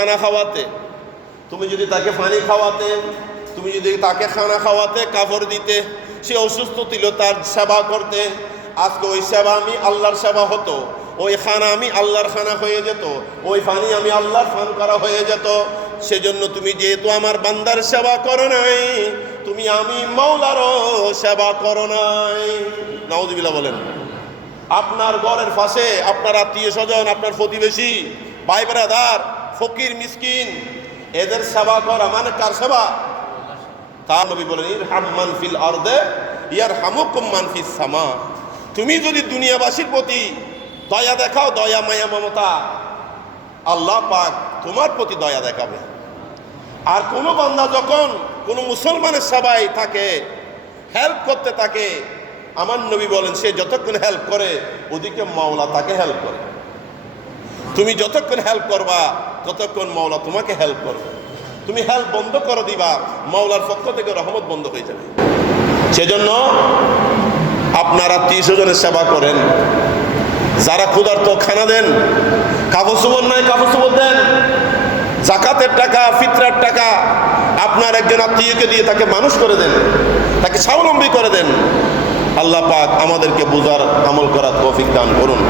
খানা খাওয়াতে। তুমি যদি তাকে পানি খাওয়াতে, তুমি যদি তাকে খানা খাওয়াতে কাপড় দিতে, সে অসুস্থ ছিল, তার সেবা করতে। আজকে ওই সেবা আমি আল্লাহর সেবা হতো, ওই খানা আমি আল্লাহর খানা হয়ে যেত, ওই পানি আমি আল্লাহর পান করা হয়ে যেত। সেজন্য তুমি যেহেতু আমার বান্দার সেবা করো নাই, তুমি আমি মাওলারও সেবা করো নাই। নাউজুবিল্লাহ বলেন। আপনার ঘরের পাশে আপনার আত্মীয় স্বজন, আপনার প্রতিবেশী ভাই ব্রাদার ফকির মিসকিন, এদের সেবা করা মানে কার সেবা? তার নবী বলেন ইর হাম্মান ফিল আরদে ইয়ার হামুকুম মান ফিস সামা। তুমি যদি দুনিয়াবাসীর প্রতি দয়া দেখাও, দয়া, মায়া, মমতা, আল্লাহ পাক তোমার প্রতি দয়া দেখাবে। আর কোনো বান্দা যখন কোনো মুসলমানের সেবায় থাকে হেল্প করতে থাকে, আমার নবী বলেন, সে যতক্ষণ হেল্প করে, ওদিকে মাওলা তাকে হেল্প করে। তুমি যতক্ষণ হেল্প করবা, ততক্ষণ মাওলা তোমাকে হেল্প করবে। তুমি হেল্প বন্ধ করে দিবা, মাওলার পক্ষ থেকে রহমত বন্ধ হয়ে যাবে। সেজন্য আপনার আত্মীয় স্বজনের সেবা করেন। যারা ক্ষুধার্ত খানা দেন কাপড় চোপড় নাই কাপড় দেন। জাকাতের টাকা, ফিতরার টাকা, আপনার একজন আত্মীয়কে দিয়ে তাকে মানুষ করে দেন, তাকে স্বাবলম্বী করে দেন। আল্লাহ পাক আমাদেরকে বুঝার আমল করার তৌফিক দান করুন।